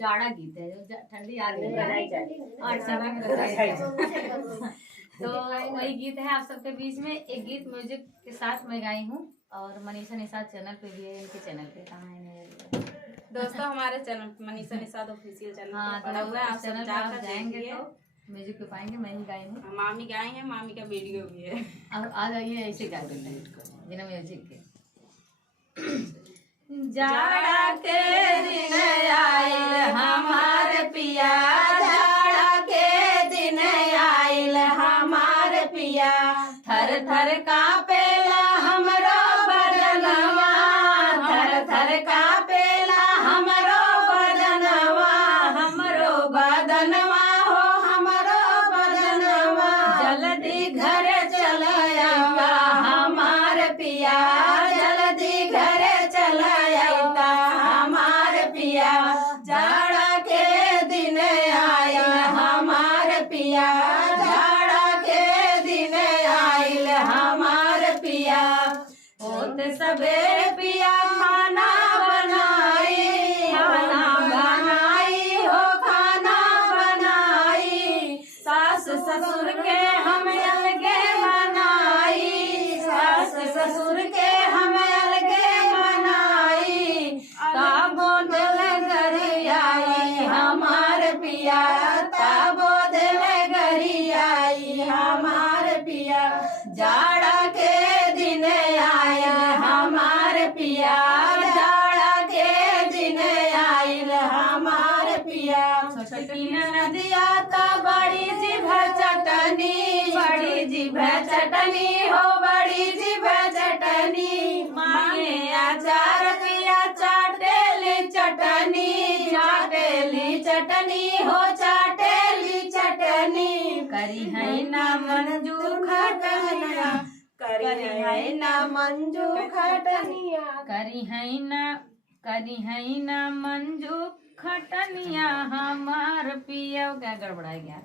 जाड़ा गीत है जो ठंडी आ रही है और सड़क तो वही गीत है आप सबके बीच में। एक गीत म्यूजिक के साथ मैं गाई हूँ और मनीषा निषाद चैनल पे भी है, इनके चैनल पे कहाँ है दोस्तों हमारे channel Manisha Nishad official channel हाँ पड़ा हुआ है, आप सब जाकर जाएंगे तो म्यूजिक पे पाएंगे। मैं ही गाई हूँ, मामी गाई है, मामी का वीडियो भी है। और आ जाइए ऐसे गा देते हैं बिना म्यूजिक के। जाड़ा के दिन आइल हमार पिया, जाड़ा के दिन आइल हमार पिया, थर थर कांपेला हमरो बदनवा, थर थर कांपेला हमरो बदनवा, हमरो बदनवा हो हमरो बदनवा, जल्दी घर चल आवा हमार पिया, जल्दी घर चल आवा हमार पिया, जाड़ा के दिन आइल हमार पिया, जाड़ा के दिन आइल हमार पिया, होत सबेरे पिया खाना बनाई, खाना बनाई हो खाना बनाई, सास ससुर के हम अलगे बनाई, सास ससुर के हम अलगे बनाई, ताबो दिल गरियाई हमार पिया, ताबो दिल गरियाई हमार पिया, जाड़ा के दिन आयल हमार पिया, जाड़ा के दिन आयल हमार पिया, छोटकी नदिया तो बड़ी जीभ चटनी, बड़ी जीभ चटनी हो बड़ी जीभ चटनी, मांगे अचार पिया चाटेली चटनी, चाटेली चटनी हो चाटेली चटनी, करी है ना मंजू खटनिया, करी है ना मंजू खटनिया, करी है ना मंजू खटनिया हमार पिया। क्या गड़बड़ा गया।